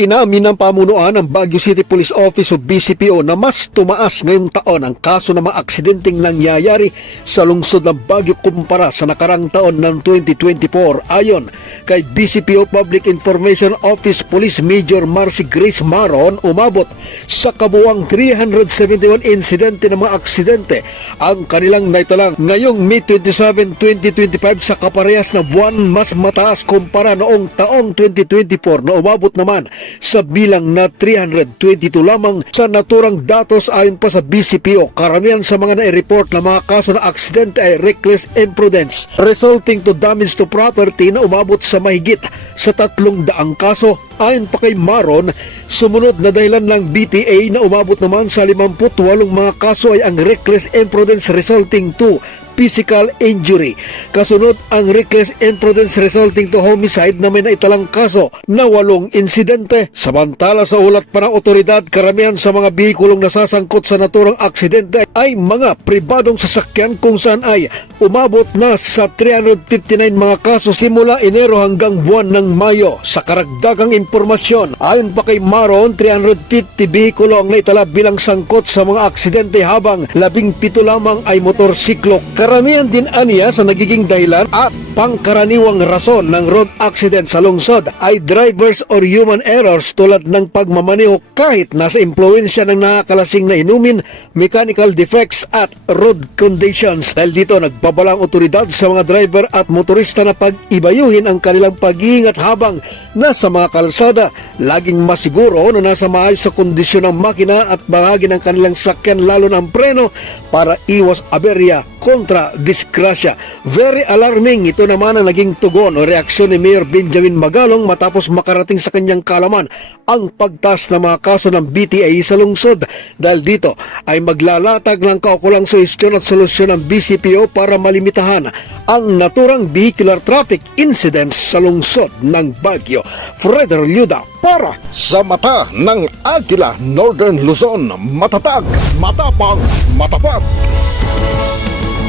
Inamin ng pamunuan ng Baguio City Police Office o BCPO na mas tumaas ngayong taon ang kaso ng mga aksidenteng nangyayari sa lungsod ng Baguio kumpara sa nakarang taon ng 2024. Ayon kay BCPO Public Information Office Police Major Marcy Grace Maron, umabot sa kabuuang 371 insidente ng mga aksidente ang kanilang naitalang ngayong May 27, 2025 sa kaparehas na buwan, mas mataas kumpara noong taong 2024 na umabot naman sa bilang na 322 lamang sa naturang datos. Ayon pa sa BCPO, karamihan sa mga nai-report na mga kaso na aksidente ay reckless imprudence resulting to damage to property na umabot sa mahigit sa 300 kaso. Ayon pa kay Maron, sumunod na dahilan ng BTA na umabot naman sa 58 mga kaso ay ang reckless imprudence resulting to physical injury. Kasunod ang reckless imprudence resulting to homicide na may naitalang kaso na 8 insidente. Samantala sa ulat pa ng otoridad, karamihan sa mga bihikulong nasasangkot sa naturang aksidente ay mga pribadong sasakyan kung saan ay umabot na sa 359 mga kaso simula Enero hanggang buwan ng Mayo. Sa karagdagang impormasyon, ayon pa kay Maron, 350 bihikulo ang naitala bilang sangkot sa mga aksidente habang 17 lamang ay motorsiklo. Karamihan din aniya sa nagiging dahilan at pangkaraniwang rason ng road accident sa lungsod ay drivers or human errors tulad ng pagmamaneho kahit nasa impluensya ng nakakalasing na inumin, mechanical defects at road conditions. Dahil dito nagbabalang otoridad sa mga driver at motorista na pag-ibayuhin ang kanilang pag-iingat habang nasa mga kalsada, laging masiguro na nasa maayos sa kondisyon ng makina at bahagi ng kanilang sakyan lalo ng preno para iwas aberya kontra disgrasya. Very alarming ito naman ang naging tugon o reaksyon ni Mayor Benjamin Magalong matapos makarating sa kanyang kalaman ang pagtaas ng mga kaso ng BTA sa lungsod. Dahil dito ay maglalatag ng kaukulang suhestyon at solusyon ng BCPO para malimitahan ang naturang vehicular traffic incidents sa lungsod ng Baguio. Freder Lyuda para sa Mata ng Agila, Northern Luzon. Matatag, matapang, matapat.